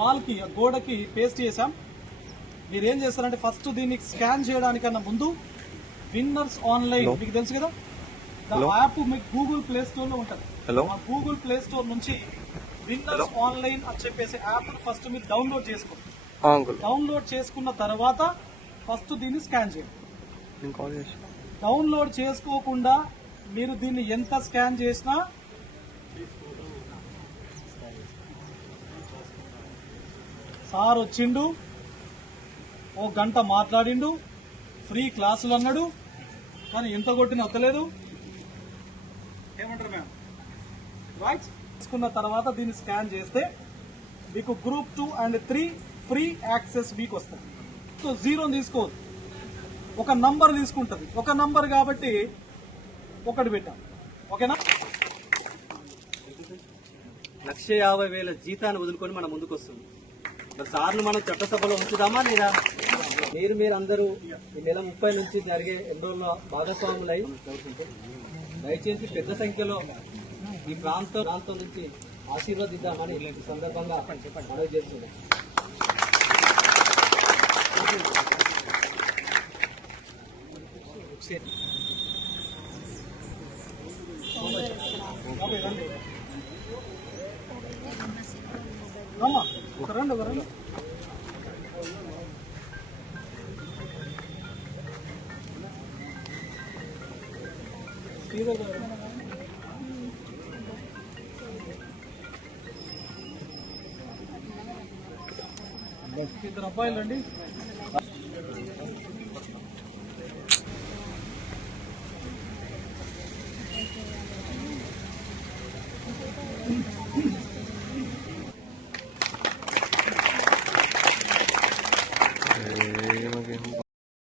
వాల్కి గోడకి పేస్ట్ చేసాం. మీరు ఏం చేస్తారంటే ఫస్ట్ దీన్ని స్కాన్ చేయడానికన్నా ముందు విన్నర్స్ ఆన్లైన్ మీకు తెలుసు కదా, యాప్ మీకు గూగుల్ ప్లే స్టోర్ లో ఉంటుంది. గూగుల్ ప్లే స్టోర్ నుంచి విన్నర్స్ ఆన్లైన్ అని చెప్పేసి యాప్ ఫస్ట్ మీరు డౌన్లోడ్ చేసుకోండి. డౌన్లోడ్ చేసుకున్న తర్వాత ఫస్ట్ దీన్ని స్కాన్ చేయండి. డౌన్లోడ్ చేసుకోకుండా మీరు దీన్ని ఎంత స్కాన్ చేసినా సార్ వచ్చిండు, ఓ గంట మాట్లాడిండు, ఫ్రీ క్లాసులు అన్నాడు, కానీ ఎంత కొట్టిన వస్తలేదు. ఏమంటారు మ్యామ్? రైట్. తీసుకున్న తర్వాత దీన్ని స్కాన్ చేస్తే మీకు గ్రూప్ 2 and 3 ఫ్రీ యాక్సెస్ మీకు వస్తుంది. సో 0 తీసుకోవద్దు, ఒక నంబర్ తీసుకుంటుంది. ఒక నంబర్ కాబట్టి 1 పెట్టాం. ఓకేనా? 1,50,000 జీతాన్ని వదులుకొని మనం ముందుకు వస్తుంది. మరి సార్లు మనం చట్టసభలో ఉంచుదామా లేదా? మీరు అందరూ ఈ నెల 30 నుంచి జరిగే ఎన్రోల్లో భాగస్వాములై దయచేసి పెద్ద సంఖ్యలో ఈ ప్రాంతం నుంచి ఆశీర్వదిద్దామని ఈ సందర్భంగా మనవి చేస్తున్నాం. రండి. ఇద్దరు అబ్బాయిలు అండి.